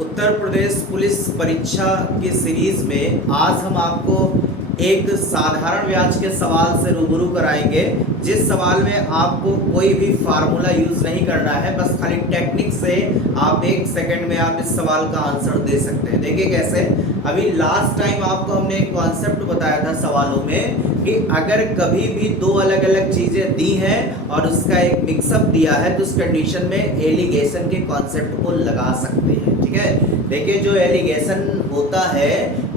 Uttar Pradesh police परीक्षा की series में आज हम आपको एक साधारण ब्याज के सवाल से रूबरू कराएंगे, जिस सवाल में आपको कोई भी फार्मूला यूज नहीं करना है, बस खाली टेक्निक से आप 1 सेकंड में आप इस सवाल का आंसर दे सकते हैं। देखिए कैसे। अभी लास्ट टाइम आपको हमने एक कॉन्सेप्ट बताया था सवालों में कि अगर कभी भी दो अलग अलग चीजें दी हैं और उसका एक मिक्सअप दिया है तो उस कंडीशन में एलिगेशन के कॉन्सेप्ट को लगा सकते हैं। ठीक है, देखिए जो एलिगेशन होता है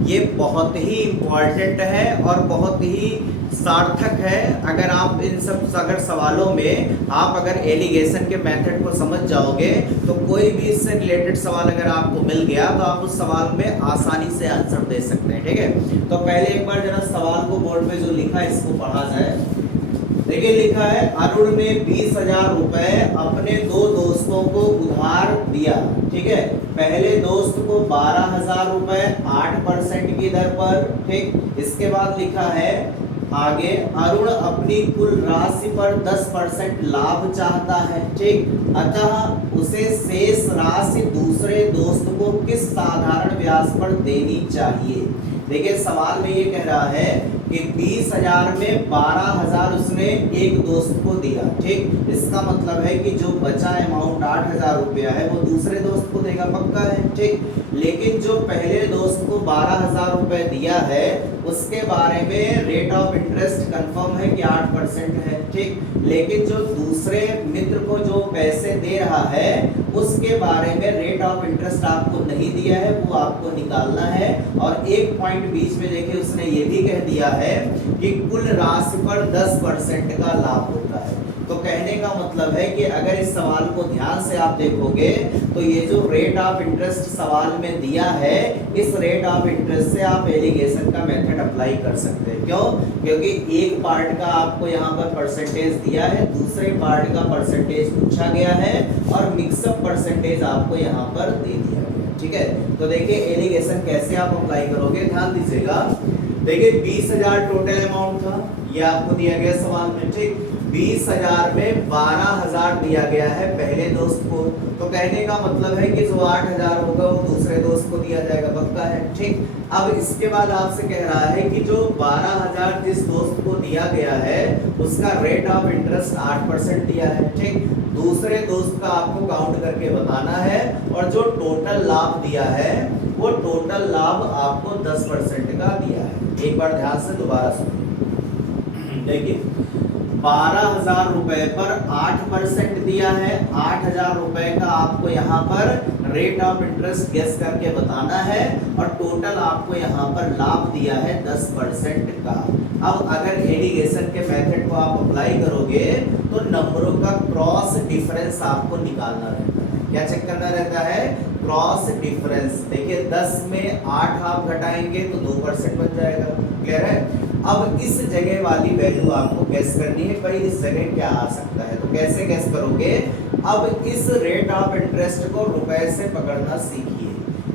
ये बहुत ही इम्पॉर्टेंट है और बहुत ही सार्थक है। अगर आप इन सब अगर सवालों में आप अगर एलिगेशन के मेथड को समझ जाओगे तो कोई भी इससे रिलेटेड सवाल अगर आपको मिल गया तो आप उस सवाल में आसानी से आंसर दे सकते हैं। ठीक है, तो पहले एक बार जरा सवाल को बोर्ड पे जो लिखा है इसको पढ़ा जाए। देखिए लिखा है, अरुण ने 20,000 रुपए अपने दो दोस्तों को उधार दिया। ठीक है, पहले दोस्त को 12,000 रुपए 8% की दर पर। ठीक, इसके बाद लिखा है आगे, अरुण अपनी कुल राशि पर 10% लाभ चाहता है। ठीक, अतः उसे शेष राशि दूसरे दोस्त को किस साधारण ब्याज पर देनी चाहिए। देखिए सवाल में ये कह रहा है कि 20,000 में 12,000 उसने एक दोस्त को दिया। ठीक, इसका मतलब है कि जो बचा अमाउंट 8,000 रुपया है वो दूसरे दोस्त को देगा, पक्का है। ठीक, लेकिन जो पहले दोस्त को 12,000 रुपए दिया है उसके बारे में रेट ऑफ इंटरेस्ट कंफर्म है कि 8% है। ठीक, लेकिन जो दूसरे मित्र को जो पैसे दे रहा है उसके बारे में रेट ऑफ इंटरेस्ट आपको नहीं दिया है, वो आपको निकालना है। और एक पॉइंट बीच में देखिए उसने ये भी कह दिया है कि कुल राशि पर 10% का लाभ होता है। तो कहने का मतलब है कि अगर इस सवाल को ध्यान से आप देखोगे तो ये जो रेट ऑफ इंटरेस्ट सवाल में दिया है, इस रेट ऑफ इंटरेस्ट से आप एलिगेशन का मेथड अप्लाई कर सकते हैं। क्यों? क्योंकि एक पार्ट का आपको यहाँ पर परसेंटेज दिया है, दूसरे पार्ट का परसेंटेज पूछा गया है और मिक्सअप परसेंटेज आपको यहाँ पर दे दिया गया। ठीक है, तो देखिए एलिगेशन कैसे आप अप्लाई करोगे, ध्यान दीजिएगा। देखिए 20,000 टोटल अमाउंट था, ये आपको दिया गया सवाल में। ठीक, 20,000 में 12,000 दिया गया है पहले दोस्त को, तो कहने का मतलब है कि जो 8,000 होगा वो दूसरे दोस्त को दिया जाएगा, पक्का है। ठीक, अब इसके बाद आपसे कह रहा है कि जो 12,000 जिस दोस्त को दिया गया है उसका रेट ऑफ इंटरेस्ट 8% दिया है। ठीक, दूसरे दोस्त का आपको काउंट करके बताना है और जो टोटल लाभ दिया है वो टोटल लाभ आपको 10% का दिया है। एक बार ध्यान से दोबारा सुनिए। देखिए 12,000 रुपए पर 8% दिया है, 8,000 रुपए का आपको यहाँ पर रेट ऑफ इंटरेस्ट गेस करके बताना है और टोटल आपको यहाँ पर लाभ दिया है 10% का। अब अगर एलिगेशन के मेथड को आप अप्लाई करोगे तो नंबरों का क्रॉस डिफरेंस आपको निकालना रहता है। क्या चेक करना रहता है? Cross difference. देखिए 10 में 8 आप घटाएंगे तो 2% बन जाएगा। क्लियर है? अब इस जगह वाली वैल्यू आपको गैस करनी है, भाई इस जगह क्या आ सकता है। तो कैसे गैस करोगे? अब इस रेट ऑफ इंटरेस्ट को रुपए से पकड़ना सीखिए।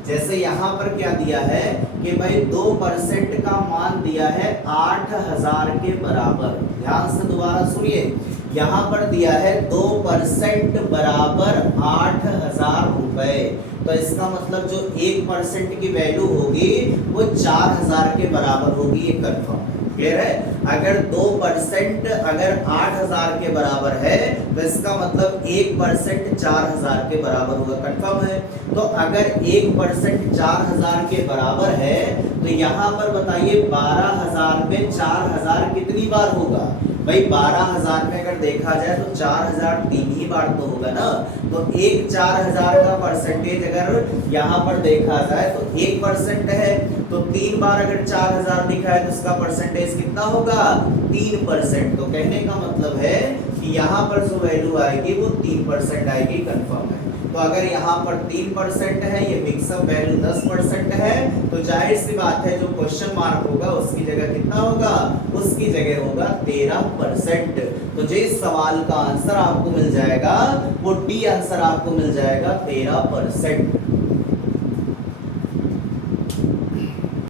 जैसे यहाँ पर क्या दिया है कि भाई 2% का मान दिया है 8,000 के बराबर। ध्यान से दोबारा सुनिए, यहाँ पर दिया है 2% बराबर 8,000 रुपए। तो इसका मतलब जो 1% की वैल्यू होगी वो 4,000 के बराबर होगी, ये कंफर्म है। क्लियर है? अगर 2% अगर 8,000 के बराबर है तो इसका मतलब 1% 4,000 के बराबर होगा, कंफर्म है। तो अगर 1% 4,000 के बराबर है तो यहाँ पर बताइए 12,000 में 4,000 कितनी बार होगा? भाई 12,000 में अगर देखा जाए तो 4,000 3 ही बार तो होगा ना। तो एक 4,000 का परसेंटेज अगर यहाँ पर देखा जाए तो 1% है, तो 3 बार अगर 4,000 दिखा है तो इसका परसेंटेज कितना होगा? 3%। तो कहने का मतलब है कि यहाँ पर जो वैल्यू आएगी वो 3% आएगी, कंफर्म है। तो अगर यहाँ पर 3% है, ये मिक्सअप वैल्यू 10% है, तो जाहिर सी बात है जो क्वेश्चन मार्क होगा उसकी जगह कितना होगा? उसकी जगह होगा 13%। तो जिस सवाल का आंसर आपको मिल जाएगा वो डी आंसर आपको मिल जाएगा 13%।